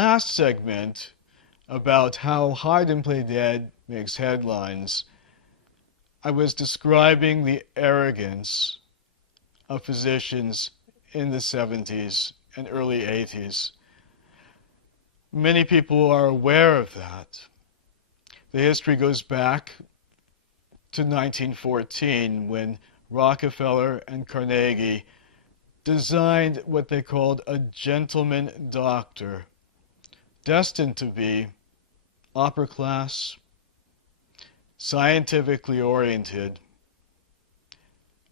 Last segment about how hide and play dead makes headlines, I was describing the arrogance of physicians in the 70s and early 80s. Many people are aware of that. The history goes back to 1914 when Rockefeller and Carnegie designed what they called a gentleman doctor, destined to be upper class, scientifically oriented,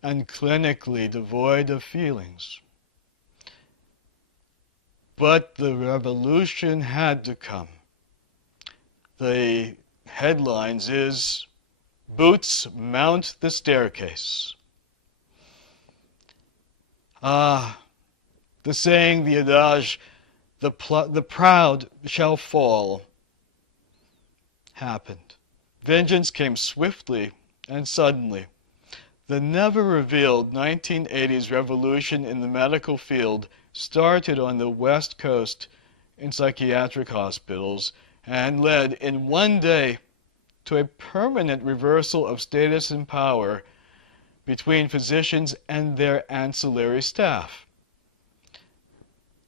and clinically devoid of feelings. But the revolution had to come. The headlines is, "Boots Mount the Staircase." The saying, the adage, the proud shall fall, happened. Vengeance came swiftly and suddenly. The never-revealed 1980s revolution in the medical field started on the West Coast in psychiatric hospitals and led in one day to a permanent reversal of status and power between physicians and their ancillary staff.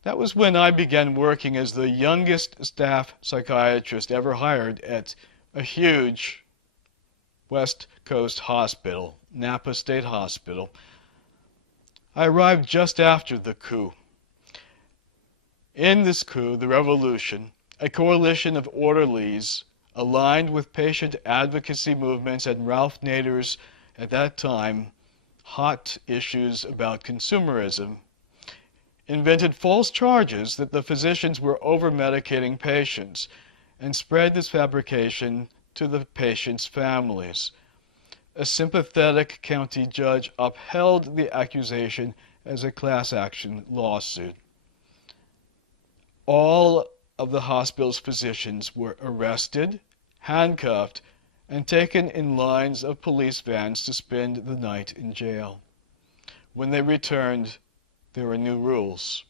That was when I began working as the youngest staff psychiatrist ever hired at a huge West Coast hospital, Napa State Hospital. I arrived just after the coup. In this coup, the revolution, a coalition of orderlies aligned with patient advocacy movements and Ralph Nader's, at that time, hot issues about consumerism, invented false charges that the physicians were over-medicating patients and spread this fabrication to the patients' families. A sympathetic county judge upheld the accusation as a class action lawsuit. All of the hospital's physicians were arrested, handcuffed, and taken in lines of police vans to spend the night in jail. When they returned, there were new rules.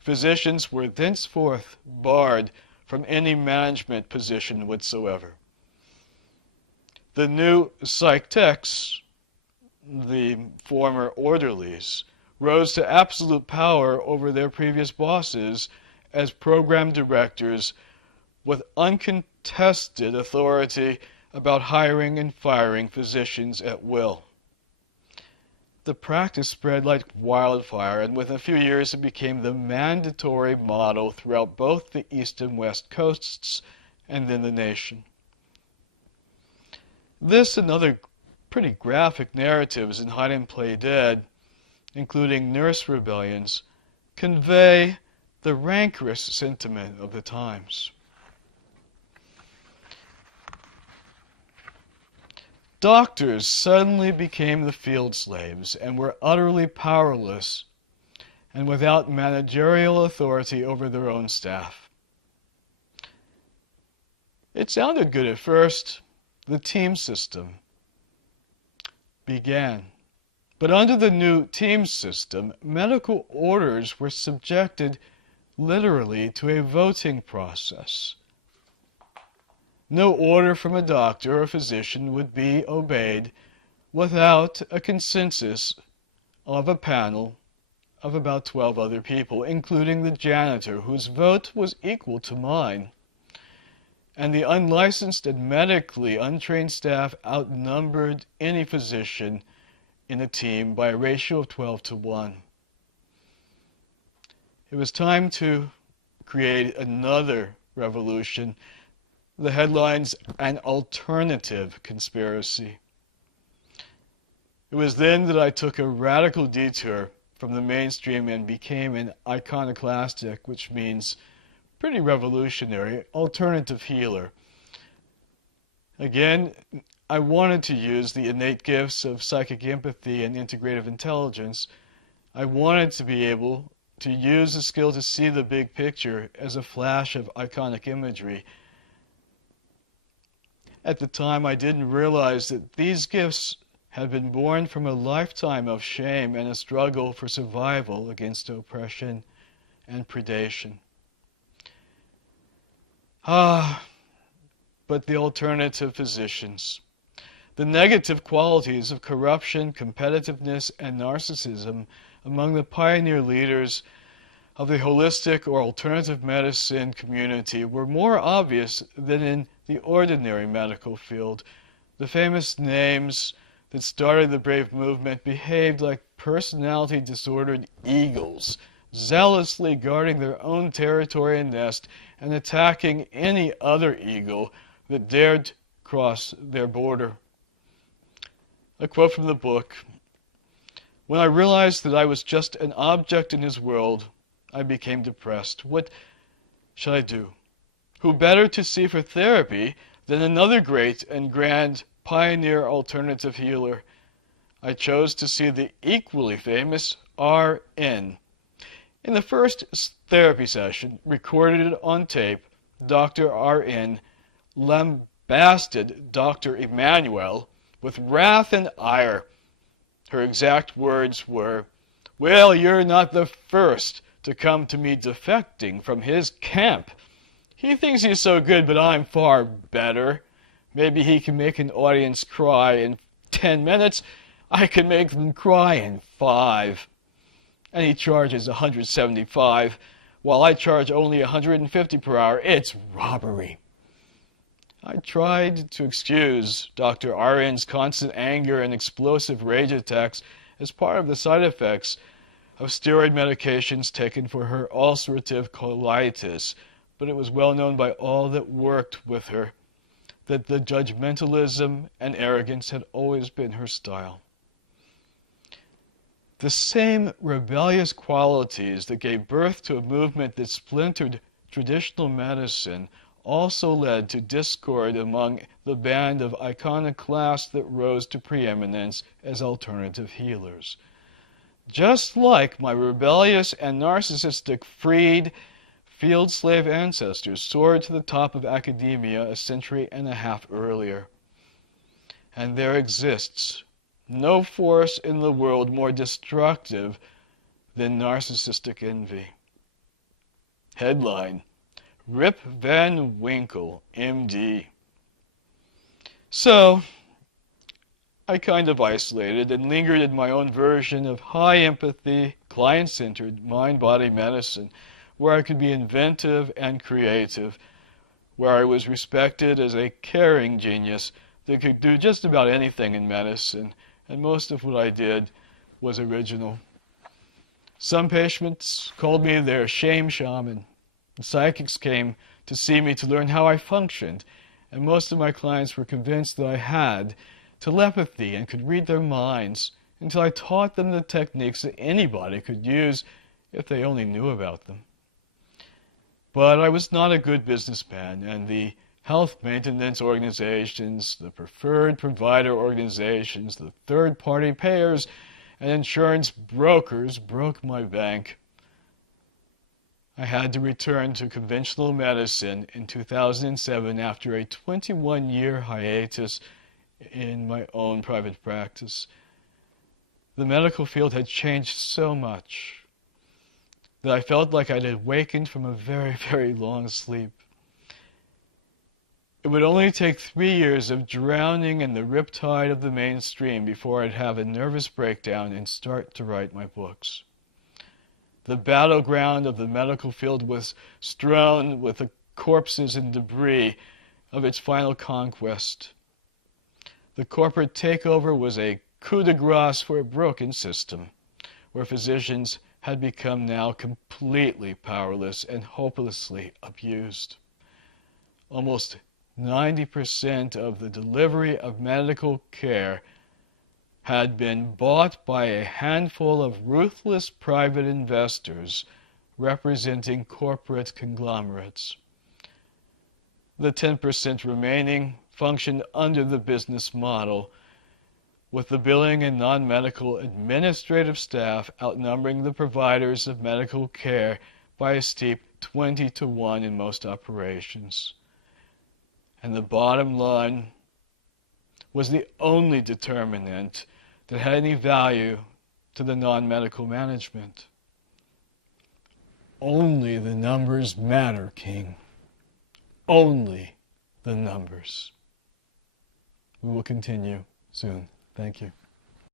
Physicians were thenceforth barred from any management position whatsoever. The new psych techs, the former orderlies, rose to absolute power over their previous bosses as program directors with uncontested authority about hiring and firing physicians at will. The practice spread like wildfire, and within a few years it became the mandatory model throughout both the East and West coasts and in the nation. This and other pretty graphic narratives in Hide and Play Dead, including nurse rebellions, convey the rancorous sentiment of the times. Doctors suddenly became the field slaves and were utterly powerless and without managerial authority over their own staff. It sounded good at first. The team system began. But under the new team system, medical orders were subjected literally to a voting process. No order from a doctor or physician would be obeyed without a consensus of a panel of about 12 other people, including the janitor, whose vote was equal to mine. And the unlicensed and medically untrained staff outnumbered any physician in a team by a ratio of 12 to 1. It was time to create another revolution. The headlines, "An Alternative Conspiracy." It was then that I took a radical detour from the mainstream and became an iconoclastic, which means pretty revolutionary, alternative healer. Again, I wanted to use the innate gifts of psychic empathy and integrative intelligence. I wanted to be able to use the skill to see the big picture as a flash of iconic imagery. At the time, I didn't realize that these gifts had been born from a lifetime of shame and a struggle for survival against oppression and predation. Ah, but the alternative physicians. The negative qualities of corruption, competitiveness, and narcissism among the pioneer leaders of the holistic or alternative medicine community were more obvious than in the ordinary medical field. The famous names that started the brave movement behaved like personality disordered eagles, zealously guarding their own territory and nest and attacking any other eagle that dared cross their border. A quote from the book: "When I realized that I was just an object in his world, I became depressed. What should I do? Who better to see for therapy than another great and grand pioneer alternative healer? I chose to see the equally famous R.N. In the first therapy session, recorded on tape, Dr. R.N. lambasted Dr. Emmanuel with wrath and ire. Her exact words were, 'Well, you're not the first to come to me defecting from his camp. He thinks he's so good, but I'm far better. Maybe he can make an audience cry in 10 minutes. I can make them cry in 5. And he charges $175, while I charge only $150 per hour. It's robbery.' I tried to excuse Dr. R.N.'s constant anger and explosive rage attacks as part of the side effects of steroid medications taken for her ulcerative colitis, but it was well known by all that worked with her that the judgmentalism and arrogance had always been her style. The same rebellious qualities that gave birth to a movement that splintered traditional medicine also led to discord among the band of iconoclasts that rose to preeminence as alternative healers. Just like my rebellious and narcissistic freed field slave ancestors soared to the top of academia a century and a half earlier. And there exists no force in the world more destructive than narcissistic envy. Headline: Rip Van Winkle, MD. So, I kind of isolated and lingered in my own version of high empathy, client-centered, mind-body medicine, where I could be inventive and creative, where I was respected as a caring genius that could do just about anything in medicine, and most of what I did was original. Some patients called me their shame shaman. The psychics came to see me to learn how I functioned, and most of my clients were convinced that I had telepathy and could read their minds, until I taught them the techniques that anybody could use if they only knew about them. But I was not a good businessman, and the health maintenance organizations, the preferred provider organizations, the third-party payers, and insurance brokers broke my bank. I had to return to conventional medicine in 2007 after a 21-year hiatus in my own private practice. The medical field had changed so much that I felt like I'd awakened from a very, very long sleep. It would only take 3 years of drowning in the riptide of the mainstream before I'd have a nervous breakdown and start to write my books. The battleground of the medical field was strewn with the corpses and debris of its final conquest. The corporate takeover was a coup de grace for a broken system, where physicians had become now completely powerless and hopelessly abused. Almost 90% of the delivery of medical care had been bought by a handful of ruthless private investors representing corporate conglomerates. The 10% remaining functioned under the business model, with the billing and non-medical administrative staff outnumbering the providers of medical care by a steep 20-to-1 in most operations. And the bottom line was the only determinant that had any value to the non-medical management. Only the numbers matter, King. only the numbers. We will continue soon. Thank you.